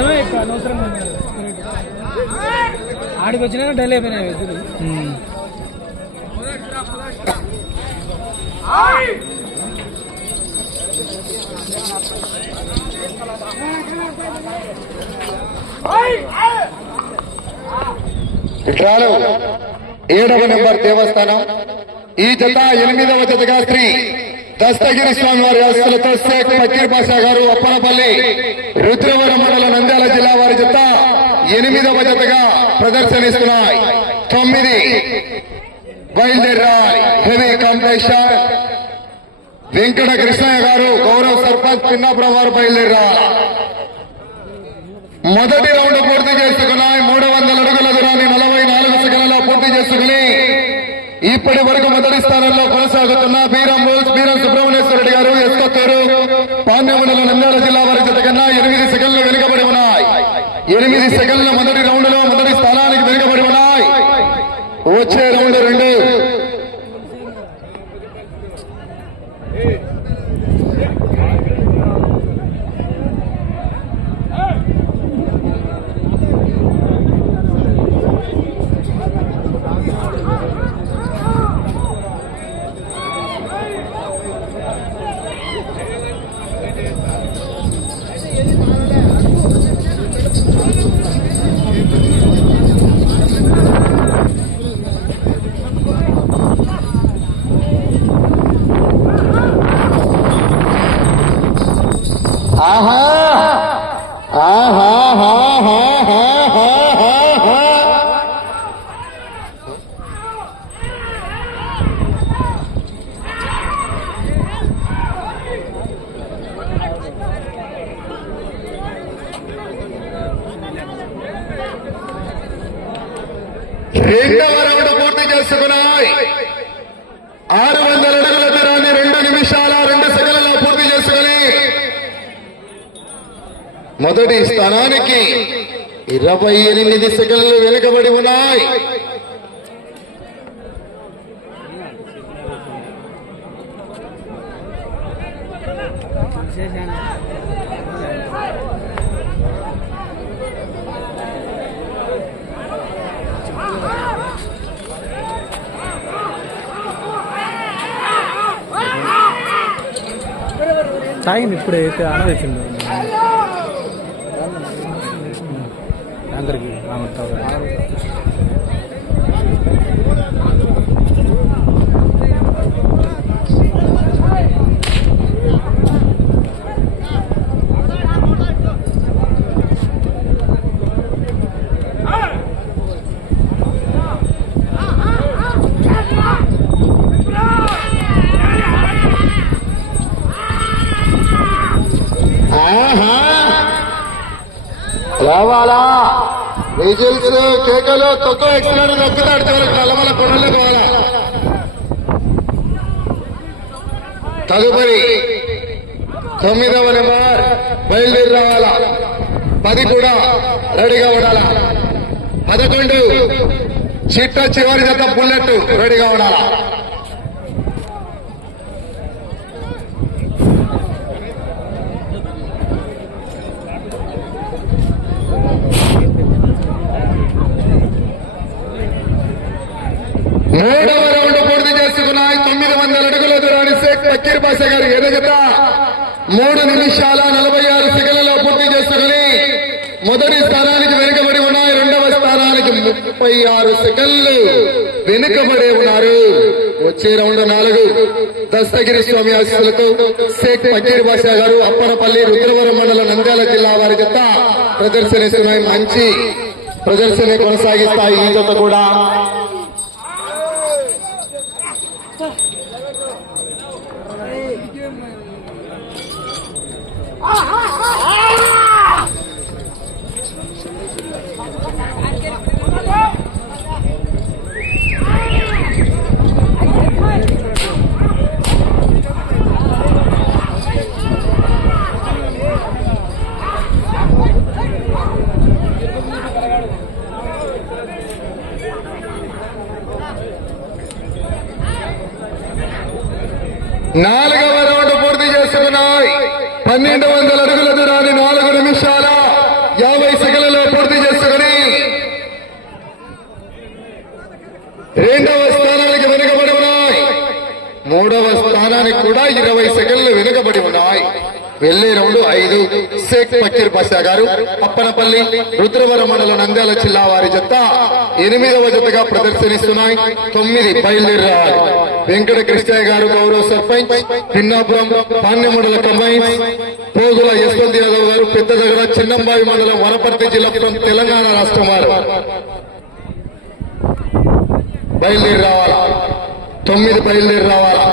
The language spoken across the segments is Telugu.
మనమే ఎక్కువ అనవసరంగా ఆడికి వచ్చినా డల్ అయిపోయినాయి ఎద్దులు. ఏడవ నెంబర్ దేవస్థానం. ఈ జత 8వ జతగా శ్రీ దస్తగిరి స్వామి వారి ఆస్తులతో షేక్ ఫకీర్ బాషా గారు అప్పనపల్లి రుద్రవరం మండల నంద్యాల జిల్లా వారి జత 8వ జతగా ప్రదర్శనిస్తున్నాయి. 9 బయలుదేరాలి. Heavy competition. వెంకట కృష్ణయ్య గారు గౌరవ సర్పంచ్ పిన్నాపురం వారు బయలుదేరాలి. మొదటి రౌండ్ పూర్తి చేసుకున్నాయి. 300 అడుగుల దూరాన్ని 44 సెకండ్లలో పూర్తి చేసుకుని ఇప్పటి వరకు మొదటి స్థానంలో కొనసాగుతున్న బీరం సుబ్రహ్మణ్యేశ్వర రెడ్డి గారు ఎస్కొత్తూరు పాండ్యమండలం నంద్యాల జిల్లా వారి జత కన్నా 8 సెకండ్లు వెనుకబడి ఉన్నాయి. 8 సెకండ్ల మొదటి రౌండ్ లో మొదటి స్థానానికి వెనుకబడి ఉన్నాయి. వచ్చే రౌండ్ 2. రెండవ రౌండ్ పూర్తి చేసుకున్నాయి. 600 అడుగుల దూరాన్ని 2 నిమిషాల 2 సెకండ్లలో పూర్తి చేసుకుని మొదటి స్థానానికి 28 సెకండ్లు వెనుకబడి ఉన్నాయి. తాగింది ఇప్పుడే ఆనవేసిండు అందరికి రావాలా. విజిల్స్ కేకలు తొక్క ఎక్స్ట్రాడు నొక్కుతాడు. చివరికి నల్లమల కొండలే పోవాలా. తదుపరి 9వ నెంబర్ బయలుదేరి రావాలా. 10 కూడా రెడీగా ఉండాలా. 11 చిట్ట చివరి జత బుల్లెట్ రెడీగా ఉండాలా. మూడవ రౌండ్ పూర్తి చేసుకున్నాయి. 900 అడుగుల దూరాన్ని షేక్ ఫకీర్ బాషా గారు ఎదుగుత 3 నిమిషాల 46 సెకండ్లలో పూర్తి చేసుకుని మొదటి స్థానానికి వెనుకబడి ఉన్నాయి. రెండవ స్థానానికి 36 సెకండ్లు వెనుకబడి ఉన్నారు. వచ్చే రౌండ్ 4 దస్తగిరి స్వామి ఆశీస్సులతో షేక్ ఫకీర్ బాషా గారు అప్పనపల్లి రుద్రవరం మండలం నంద్యాల జిల్లా వారి జత ప్రదర్శనిస్తున్నాయి. మంచి ప్రదర్శన కొనసాగిస్తాయి ఈ జత కూడా. నాలుగవ రౌండ్ పూర్తి చేసుకున్నాయి. 1200 అడుగుల దూరాన్ని 4 నిమిషాల కూడా 20 సెకండ్లు వెనుకబడి ఉన్నాయి. వెళ్లే రౌండ్ 5. షేక్ ఫకీర్ పాషా గారు అప్పనపల్లి రుద్రవరం మండలం నంద్యాల జిల్లా వారి జత 8వ జతగా ప్రదర్శనిస్తున్నాయి. 9 బయలుదేరి రావాలి. వెంకట కృష్ణయ్య గారు గౌరవ సర్పంచ్ పిన్నాపురం పాణ్య మండల కంబైన్స్, పోగుల యశ్వంత్ యాదవ్ గారు పెద్దదగడ చిన్నంబాయి మండలం వనపర్తి జిల్లా తెలంగాణ రాష్ట్రం వారు బయలుదేరి రావాలా. 9 బయలుదేరి రావాలా.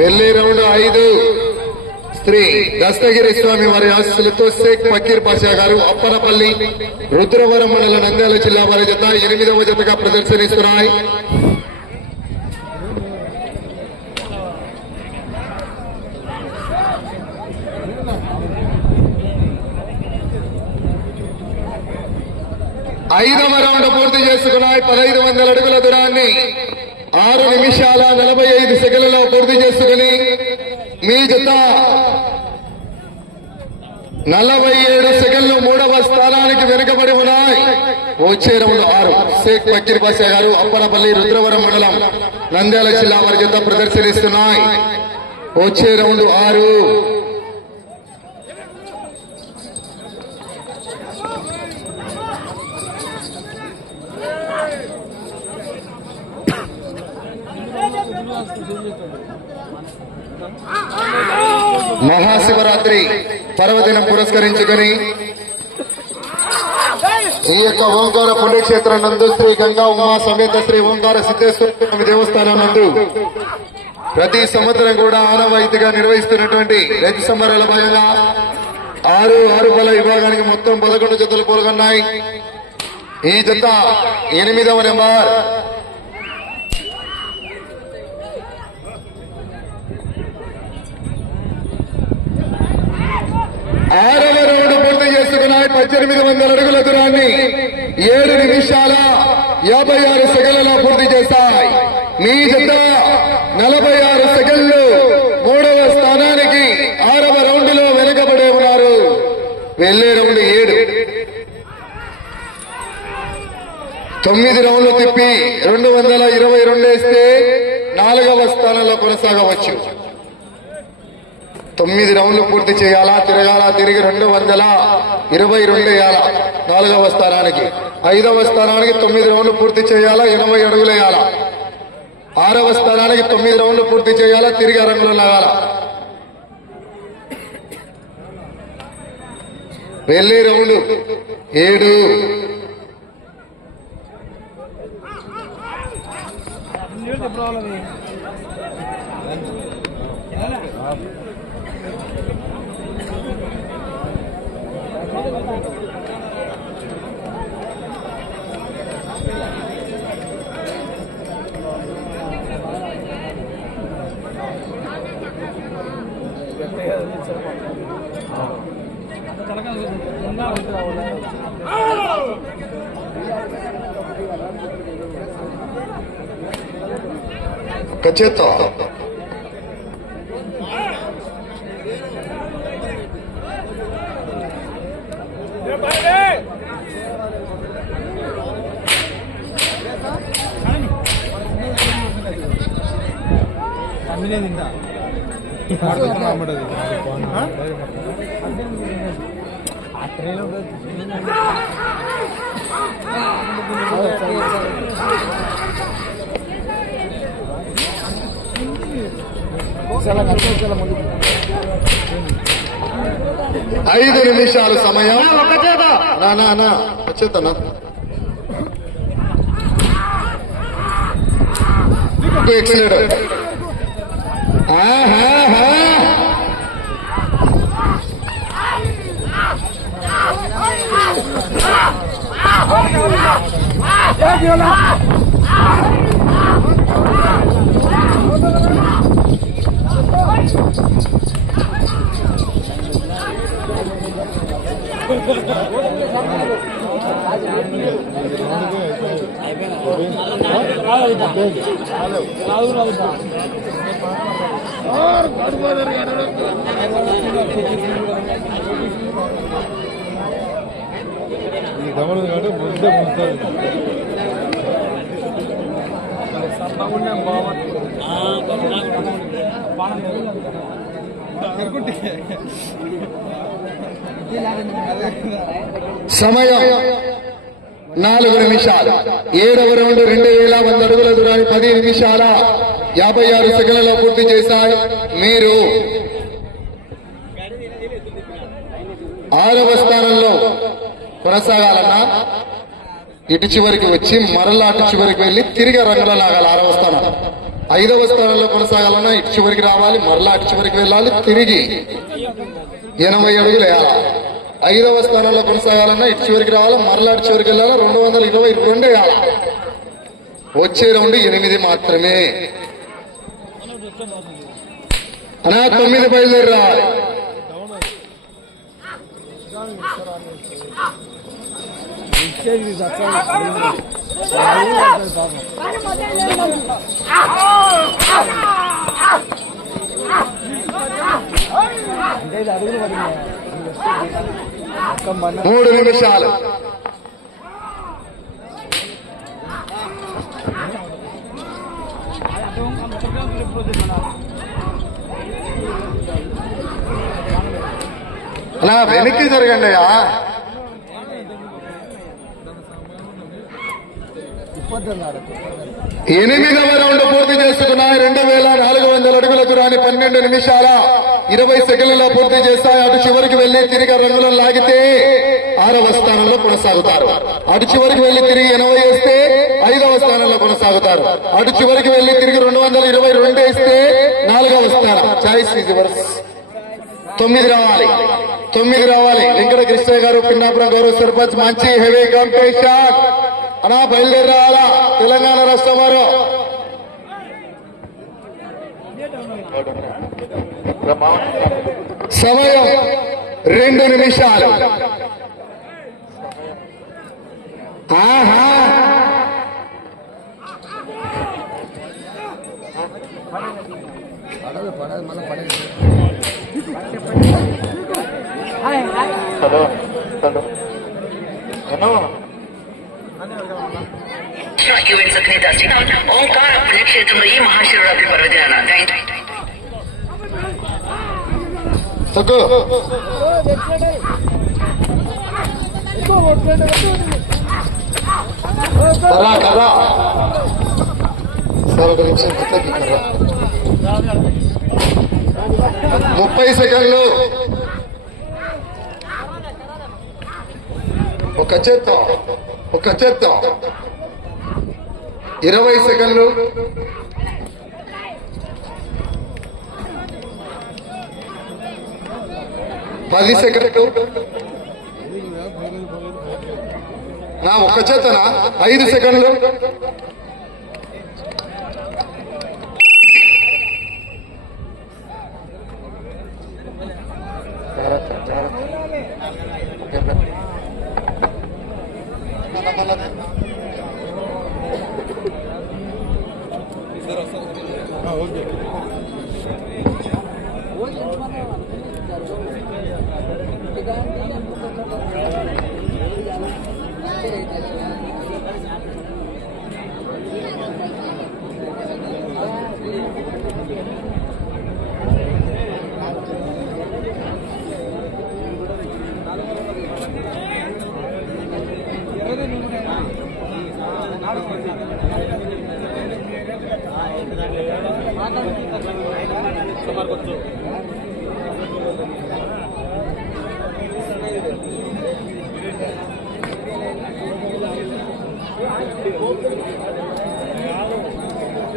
వెళ్లే రౌండ్ 5. శ్రీ దస్తగిరి స్వామి వారి ఆశీస్సులతో షేక్ ఫకీర్ పాషా గారు అప్పనపల్లి రుద్రవరం మండల నంద్యాల జిల్లా వారి జత 8వ జతగా ప్రదర్శనిస్తున్నాయి. ఐదవ రౌండ్ పూర్తి చేసుకున్నాయి. 1500 అడుగుల దూరాన్ని 6 నిమిషాల 45 సెకండ్లలో పూర్తి చేసుకుని మీ జత 47 సెకండ్లు 3వ స్థానానికి వెనుకబడి ఉన్నాయి. వచ్చే రౌండ్ 6. షేక్ ఫకీర్ పాషా గారు అప్పనపల్లి రుద్రవరం మండలం నంద్యాల జిల్లా వారి జత ప్రదర్శనిస్తున్నాయి. వచ్చే రౌండ్ 6. మహాశివరాత్రి పర్వదినం పురస్కరించుకొని ఈ యొక్క ఓంకార పుణ్యక్షేత్రం నందు శ్రీ గంగా ఉమా సమేత శ్రీ ఓంకార సిద్ధేశ్వర స్వామి దేవస్థానం నందు ప్రతి సంవత్సరం కూడా ఆనవాయితీగా నిర్వహిస్తున్నటువంటి రైతు సంబరాల భాగంగా 6 బల విభాగానికి మొత్తం 11 జతలు పాల్గొన్నాయి. ఈ జత 8వ నెంబర్. ఆరవ రౌండ్ పూర్తి చేసుకున్నాయి. 1800 అడుగుల దూరాన్ని 7 నిమిషాల 56 సెకండ్లలో పూర్తి చేస్తాయి. మీ జత 46 సెకండ్లు 3వ స్థానానికి 6వ రౌండ్ లో వెనుకబడే ఉన్నారు. వెళ్లే రౌండ్ 7. 9 రౌండ్లు తిప్పి 222 వేస్తే 4వ స్థానంలో కొనసాగవచ్చు. 9 రౌండ్లు పూర్తి చేయాలా, తిరగాల, తిరిగి 222 వేయాలా 4వ స్థానానికి. 5వ స్థానానికి 9 రౌండ్లు పూర్తి చేయాలా, 80 అడుగులు వేయాలా. 6వ స్థానానికి 9 రౌండ్లు పూర్తి చేయాలా, తిరిగి రంగులు లాగాల. వెళ్లే రౌండ్ 7. కచేత 5 నిమిషాలు సమయం. వచ్చేతనా ఎక్సలెంట్. ఆహాహా. సమయం 4 నిమిషాలు. 7వ రౌండ్ 2100 అడుగుల దూరాన్ని 10 నిమిషాల 56 సెకండ్లలో పూర్తి చేశాయి. మీరు 6వ స్థానంలో కొనసాగాలన్నా ఇటు చివరికి వచ్చి మరలా అటు చివరికి వెళ్లి తిరిగి రంగంలో లాగాలి. 6వ స్థానం. 5వ స్థానంలో కొనసాగాలన్నా ఇటు చివరికి రావాలి, మరలా అటు చివరికి వెళ్ళాలి, తిరిగి 80 అడుగులు వేయాలి. 5వ స్థానంలో కొనసాగాలన్నా ఇటు చివరికి రావాలి, మరలా అటు చివరికి వెళ్ళాలి, 222 వేయాలి. వచ్చే రౌండ్ 8 మాత్రమే. అనా 9 బయలుదేరి రావాలి. మూడు నిమిషాలు. అలా వెనక్కి జరగండి అయ్యా. 8వ రౌండ్ పూర్తి చేసుకున్నాయి. 2400 అడుగుల దూరాన్ని 12 నిమిషాల 20 సెకండ్లలో పూర్తి చేస్తాయి. అటు చివరికి వెళ్లి తిరిగి రంగులను లాగితే 6వ స్థానంలో కొనసాగుతారు. అటు చివరికి వెళ్లి తిరిగి 80 వేస్తే 5వ స్థానంలో కొనసాగుతారు. అటు చివరికి వెళ్లి తిరిగి 222 వేస్తే 4వ స్థానం. Choice is reverse. 9 రావాలి. 9 రావాలి. వెంకట కృష్ణయ్య గారు, పిన్నాపురం గౌరవ సర్పంచ్. మంచి హెవీ కాంపిటీషన్ అనా బయలుదేరి రావాలా తెలంగాణ రాష్ట్రం వారు. సమయం 2 నిమిషాలు. ఆహా ఈవెంట్స్ ఓంకార పుణ్యక్షేత్రంలో ఈ మహాశివరాత్రి పర్వదినాన ముప్పై సెకండ్లు. ఒక చేత్తం 20 సెకండ్లు. 10 సెకండ్లు. నా ఒక్క చేతనా 5 సెకండ్లు.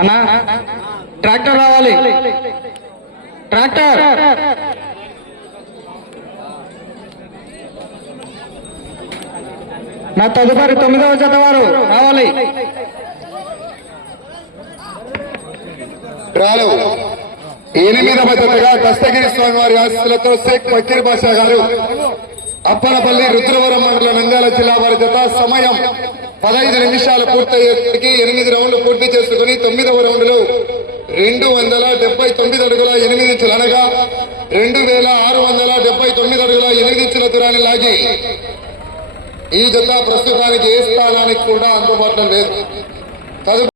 అన్నా ట్రాక్టర్ రావాలి. ట్రాక్టర్ నా తదుపరి 9వ జత వారు రావాలి. రాలు 8వ జతగా దస్తగిరి స్వామి వారి ఆశీస్సులతో షేక్ ఫకీర్ బాషా గారు అప్పనపల్లి రుద్రవరం మండల నంద్యాల జిల్లా వారి జత. సమయం 15 నిమిషాలు పూర్తయ్యేటికి 8 రౌండ్లు పూర్తి చేసుకుని 9వ రౌండ్ లో 279 అడుగుల 8 ఇంచులు అనగా 2679 అడుగుల 8 ఇంచుల దూరాన్ని లాగి ఈ జత ప్రస్తుతానికి ఏ స్థానానికి కూడా అందుబాటులో లేదు.